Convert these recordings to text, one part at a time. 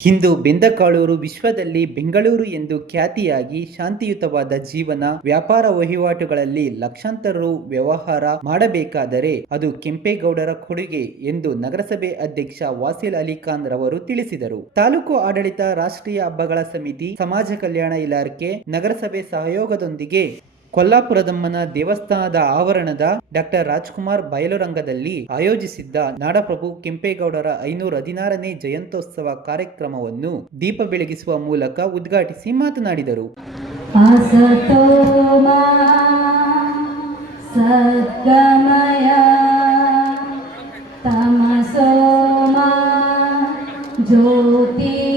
ಇಂದು ಬೆಂದಕಾಳೂರು ವಿಶ್ವದಲ್ಲಿ ಬೆಂಗಳೂರು ಎಂದು ಖ್ಯಾತಿಯಾಗಿ ಶಾಂತಿಯುತವಾದ ಜೀವನ, ವ್ಯಾಪಾರ ವಹಿವಾಟುಗಳಲ್ಲಿ ಲಕ್ಷಾಂತರ ರು ವ್ಯವಹಾರ ಮಾಡಬೇಕಾದರೆ ಅದು ಕೆಂಪೇಗೌಡರ ಕೊಡುಗೆ ಎಂದು ನಗರಸಭೆ ಅಧ್ಯಕ್ಷ ವಾಸಿಲ್ ಅಲಿ ಖಾನ್ ರವರು ತಿಳಿಸಿದರು. ತಾಲೂಕು ಆಡಳಿತ, ರಾಷ್ಟ್ರೀಯ ಹಬ್ಬಗಳ ಸಮಿತಿ, ಸಮಾಜ ಕಲ್ಯಾಣ ಇಲಾಖೆ, ನಗರಸಭೆ ಸಹಯೋಗದೊಂದಿಗೆ ಕೊಲ್ಲಾಪುರದಮ್ಮನ ದೇವಸ್ಥಾನದ ಆವರಣದ ಡಾಕ್ಟರ್ ರಾಜ್ಕುಮಾರ್ ಬಯಲುರಂಗದಲ್ಲಿ ಆಯೋಜಿಸಿದ್ದ ನಾಡಪ್ರಭು ಕೆಂಪೇಗೌಡರ ಐನೂರ ಹದಿನಾರನೇ ಜಯಂತ್ಯೋತ್ಸವ ಕಾರ್ಯಕ್ರಮವನ್ನು ದೀಪ ಬೆಳಗಿಸುವ ಮೂಲಕ ಉದ್ಘಾಟಿಸಿ ಮಾತನಾಡಿದರು. ಜ್ಯೋತಿ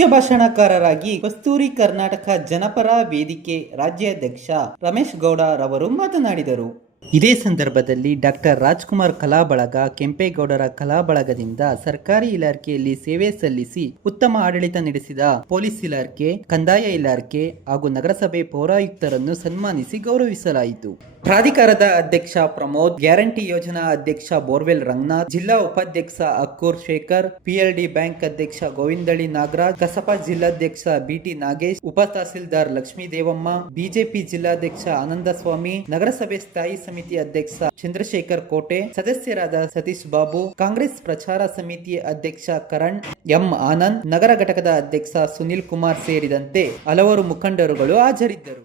ಮುಖ್ಯ ಭಾಷಣಕಾರರಾಗಿ ಕಸ್ತೂರಿ ಕರ್ನಾಟಕ ಜನಪರ ವೇದಿಕೆ ರಾಜ್ಯಾಧ್ಯಕ್ಷ ರಮೇಶ್ ಗೌಡ ರವರು ಮಾತನಾಡಿದರು. ಇದೇ ಸಂದರ್ಭದಲ್ಲಿ ಡಾಕ್ಟರ್ ರಾಜ್ಕುಮಾರ್ ಕಲಾ ಬಳಗ ಕೆಂಪೇಗೌಡರ ಕಲಾ ಬಳಗದಿಂದ ಸರ್ಕಾರಿ ಇಲಾಖೆಯಲ್ಲಿ ಸೇವೆ ಸಲ್ಲಿಸಿ ಉತ್ತಮ ಆಡಳಿತ ನಡೆಸಿದ ಪೊಲೀಸ್ ಇಲಾಖೆ, ಕಂದಾಯ ಇಲಾಖೆ ಹಾಗೂ ನಗರಸಭೆ ಪೌರಾಯುಕ್ತರನ್ನು ಸನ್ಮಾನಿಸಿ ಗೌರವಿಸಲಾಯಿತು. ಪ್ರಾಧಿಕಾರದ ಅಧ್ಯಕ್ಷ ಪ್ರಮೋದ್, ಗ್ಯಾರಂಟಿ ಯೋಜನಾ ಅಧ್ಯಕ್ಷ ಬೋರ್ವೆಲ್ ರಂಗನಾಥ್, ಜಿಲ್ಲಾ ಉಪಾಧ್ಯಕ್ಷ ಅಕ್ಕೂರ್ ಶೇಖರ್, ಪಿಎಲ್ಡಿ ಬ್ಯಾಂಕ್ ಅಧ್ಯಕ್ಷ ಗೋವಿಂದಳಿ ನಾಗರಾಜ್, ಕಸಪಾ ಜಿಲ್ಲಾಧ್ಯಕ್ಷ ಬಿಟಿ ನಾಗೇಶ್, ಉಪ ತಹಸೀಲ್ದಾರ್ ಲಕ್ಷ್ಮೀ ದೇವಮ್ಮ ಬಿಜೆಪಿ ಜಿಲ್ಲಾಧ್ಯಕ್ಷ ಆನಂದಸ್ವಾಮಿ, ನಗರಸಭೆ ಸ್ಥಾಯಿ ಸಮಿತಿ ಅಧ್ಯಕ್ಷ ಚಂದ್ರಶೇಖರ್ ಕೋಟೆ, ಸದಸ್ಯರಾದ ಸತೀಶ್ ಬಾಬು, ಕಾಂಗ್ರೆಸ್ ಪ್ರಚಾರ ಸಮಿತಿ ಅಧ್ಯಕ್ಷ ಕರಣ್, ಎಂ ಆನಂದ್, ನಗರ ಘಟಕದ ಅಧ್ಯಕ್ಷ ಸುನಿಲ್ ಕುಮಾರ್ ಸೇರಿದಂತೆ ಹಲವರು ಮುಖಂಡರುಗಳು ಹಾಜರಿದ್ದರು.